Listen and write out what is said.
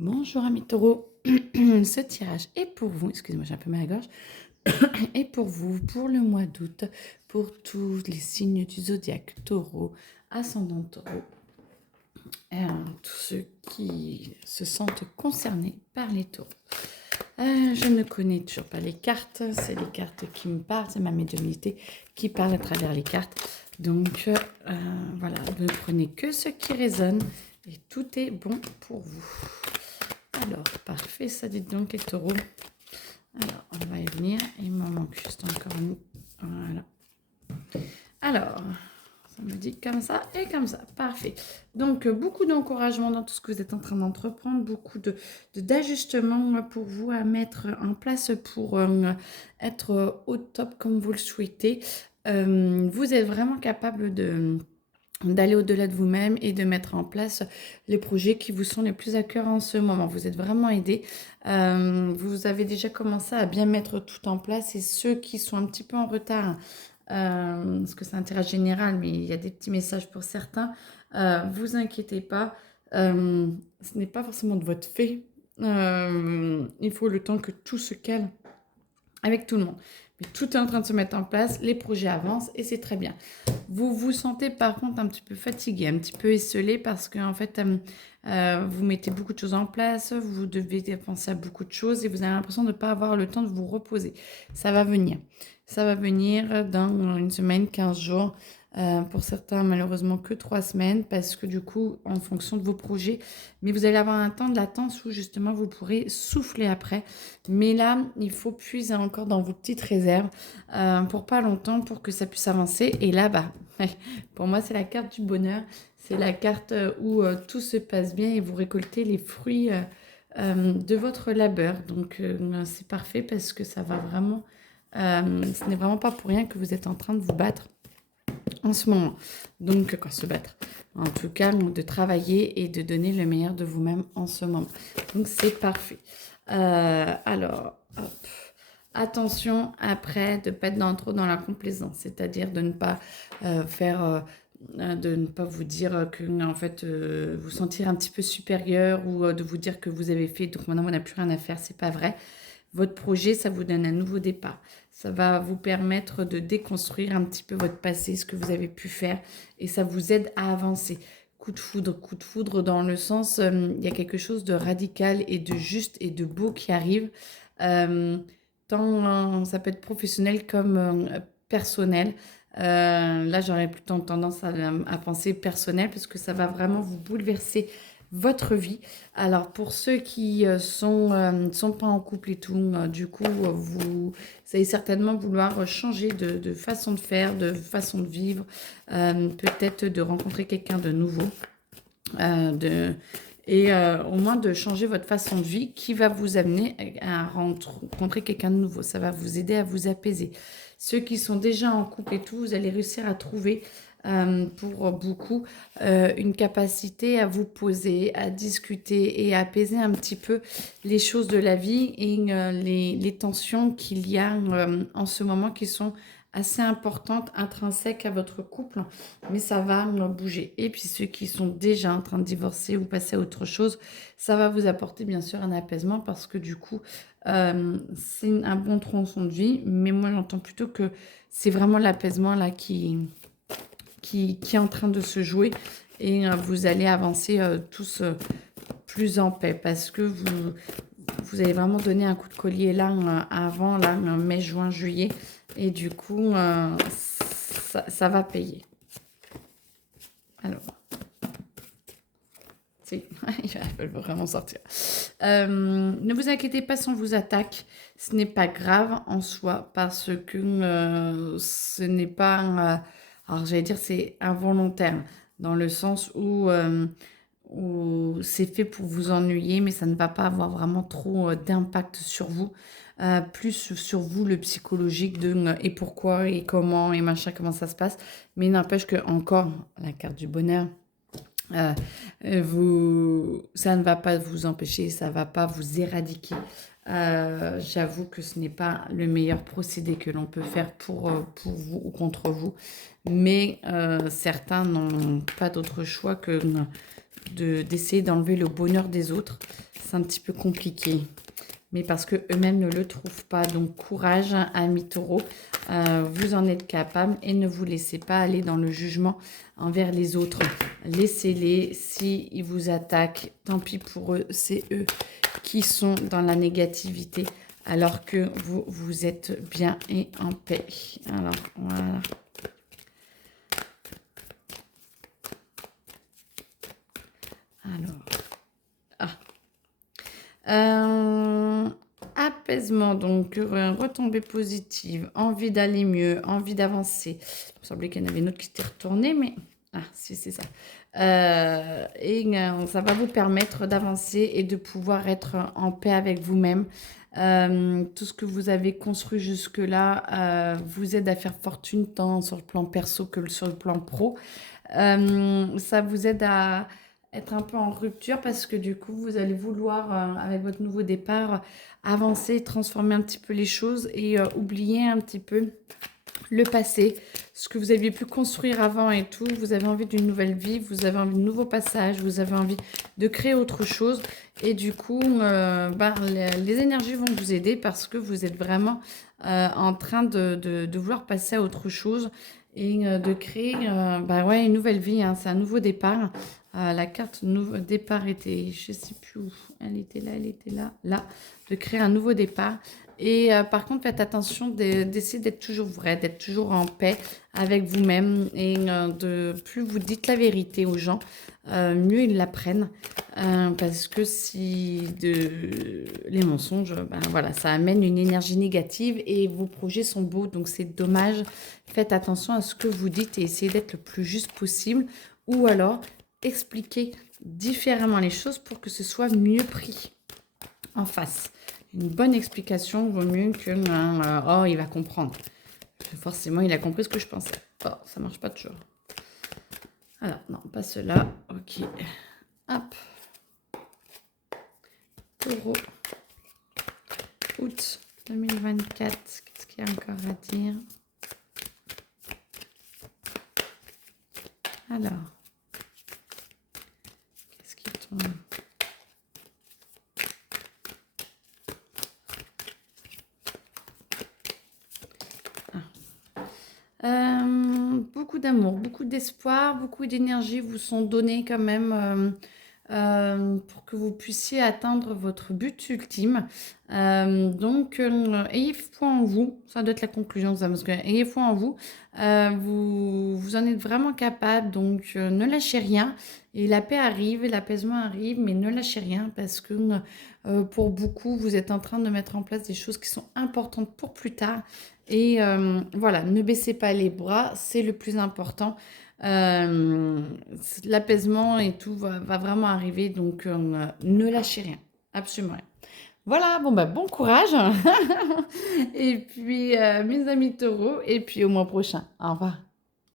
Bonjour amis taureaux, ce tirage est pour vous, excusez-moi j'ai un peu mal à la gorge, est pour vous, pour le mois d'août, pour tous les signes du zodiaque taureau, ascendant taureau, tous ceux qui se sentent concernés par les taureaux. Je ne connais toujours pas les cartes, c'est les cartes qui me parlent, c'est ma médiumnité qui parle à travers les cartes. Donc voilà, ne prenez que ce qui résonne et tout est bon pour vous. Alors, parfait, ça dit donc les taureaux. Alors, on va y venir. Il m'en manque juste encore une. Voilà. Alors, ça me dit comme ça et comme ça. Parfait. Donc, beaucoup d'encouragement dans tout ce que vous êtes en train d'entreprendre. Beaucoup d'ajustements pour vous à mettre en place pour être au top comme vous le souhaitez. Vous êtes vraiment capable d'aller au-delà de vous-même et de mettre en place les projets qui vous sont les plus à cœur en ce moment. Vous êtes vraiment aidés. Vous avez déjà commencé à bien mettre tout en place et ceux qui sont un petit peu en retard, parce que c'est un tirage général, mais il y a des petits messages pour certains, vous inquiétez pas. Ce n'est pas forcément de votre fait. Il faut le temps que tout se calme avec tout le monde. Mais tout est en train de se mettre en place, les projets avancent et c'est très bien. Vous vous sentez par contre un petit peu fatigué, un petit peu esselé parce que en fait, vous mettez beaucoup de choses en place, vous devez penser à beaucoup de choses et vous avez l'impression de ne pas avoir le temps de vous reposer. Ça va venir. Ça va venir dans une semaine, 15 jours. Pour certains, malheureusement, que 3 semaines parce que du coup, en fonction de vos projets, mais vous allez avoir un temps de latence où justement vous pourrez souffler après. Mais là, il faut puiser encore dans vos petites réserves pour pas longtemps pour que ça puisse avancer. Et là, bah, pour moi, c'est la carte du bonheur. C'est la carte où tout se passe bien et vous récoltez les fruits de votre labeur. Donc, c'est parfait parce que ça va vraiment. Ce n'est vraiment pas pour rien que vous êtes en train de vous battre en ce moment. Donc, quoi, se battre. En tout cas, de travailler et de donner le meilleur de vous-même en ce moment. Donc, c'est parfait. Alors, hop. Attention après de ne pas être trop dans la complaisance, c'est-à-dire de ne pas de ne pas vous dire que en fait vous sentir un petit peu supérieur ou de vous dire que vous avez fait donc maintenant vous n'avez plus rien à faire, c'est pas vrai. Votre projet, ça vous donne un nouveau départ. Ça va vous permettre de déconstruire un petit peu votre passé, ce que vous avez pu faire, et ça vous aide à avancer. Coup de foudre dans le sens, il y a quelque chose de radical et de juste et de beau qui arrive. Euh, Tant ça peut être professionnel comme personnel. Là, j'aurais plutôt tendance à penser personnel parce que ça va vraiment vous bouleverser votre vie. Alors, pour ceux qui sont pas en couple et tout, du coup, vous allez certainement vouloir changer de façon de faire, de façon de vivre, peut-être de rencontrer quelqu'un de nouveau. Et au moins de changer votre façon de vie qui va vous amener à rencontrer quelqu'un de nouveau. Ça va vous aider à vous apaiser. Ceux qui sont déjà en couple et tout, vous allez réussir à trouver pour beaucoup une capacité à vous poser, à discuter et à apaiser un petit peu les choses de la vie et les tensions qu'il y a en ce moment qui sont assez importantes, intrinsèques à votre couple, mais ça va bouger. Et puis ceux qui sont déjà en train de divorcer ou passer à autre chose, ça va vous apporter bien sûr un apaisement parce que du coup, c'est un bon tronçon de vie, mais moi j'entends plutôt que c'est vraiment l'apaisement là qui est en train de se jouer et vous allez avancer tous plus en paix parce que vous avez vraiment donné un coup de collier là avant, là, mai, juin, juillet. Et du coup, ça va payer. Alors, si, il va vraiment sortir. Ne vous inquiétez pas si on vous attaque. Ce n'est pas grave en soi parce que ce n'est pas... alors, j'allais dire c'est involontaire dans le sens où c'est fait pour vous ennuyer, mais ça ne va pas avoir vraiment trop d'impact sur vous. Plus sur vous, le psychologique de et pourquoi et comment et machin, comment ça se passe. Mais il n'empêche que, encore, la carte du bonheur, euh, ça ne va pas vous empêcher, ça ne va pas vous éradiquer. J'avoue que ce n'est pas le meilleur procédé que l'on peut faire pour vous ou contre vous, mais certains n'ont pas d'autre choix que d'essayer d'enlever le bonheur des autres. C'est un petit peu compliqué. Mais parce qu'eux-mêmes ne le trouvent pas. Donc, courage, amis taureaux. Vous en êtes capable et ne vous laissez pas aller dans le jugement envers les autres. Laissez-les. S'ils vous attaquent, tant pis pour eux. C'est eux qui sont dans la négativité. Alors que vous, vous êtes bien et en paix. Alors, voilà. Alors, apaisement, donc retombée positive, envie d'aller mieux, envie d'avancer. Il me semblait qu'il y en avait une autre qui s'était retournée, mais si c'est ça. Ça va vous permettre d'avancer et de pouvoir être en paix avec vous-même. Tout ce que vous avez construit jusque-là vous aide à faire fortune tant sur le plan perso que sur le plan pro. Ça vous aide à être un peu en rupture parce que du coup, vous allez vouloir, avec votre nouveau départ, avancer, transformer un petit peu les choses et oublier un petit peu le passé, ce que vous aviez pu construire avant et tout. Vous avez envie d'une nouvelle vie, vous avez envie de nouveaux passages, vous avez envie de créer autre chose. Et du coup, les énergies vont vous aider parce que vous êtes vraiment en train de vouloir passer à autre chose et de créer une nouvelle vie. Hein. C'est un nouveau départ. La carte nouveau départ était, je ne sais plus où, elle était là, de créer un nouveau départ. Et par contre, faites attention d'essayer d'être toujours vrai, d'être toujours en paix avec vous-même et plus vous dites la vérité aux gens, mieux ils l'apprennent. Parce que les mensonges, ça amène une énergie négative et vos projets sont beaux, donc c'est dommage. Faites attention à ce que vous dites et essayez d'être le plus juste possible ou alors expliquer différemment les choses pour que ce soit mieux pris en face. Une bonne explication vaut mieux que oh, il va comprendre. Forcément, il a compris ce que je pensais. Oh, ça marche pas toujours. Alors, non, pas cela. Ok. Hop. Taureau. Août 2024. Qu'est-ce qu'il y a encore à dire? Alors. Qu'est-ce qui tombe? Beaucoup d'amour, beaucoup d'espoir, beaucoup d'énergie vous sont donnés quand même pour que vous puissiez atteindre votre but ultime. Ayez foi en vous, ça doit être la conclusion de ça, parce que ayez foi en vous, vous en êtes vraiment capable, donc ne lâchez rien. Et la paix arrive, et l'apaisement arrive, mais ne lâchez rien parce que pour beaucoup, vous êtes en train de mettre en place des choses qui sont importantes pour plus tard. Et voilà, ne baissez pas les bras, c'est le plus important. L'apaisement et tout va vraiment arriver, donc ne lâchez rien, absolument rien. Voilà, bon courage. Et puis, mes amis taureaux, et puis au mois prochain. Au revoir.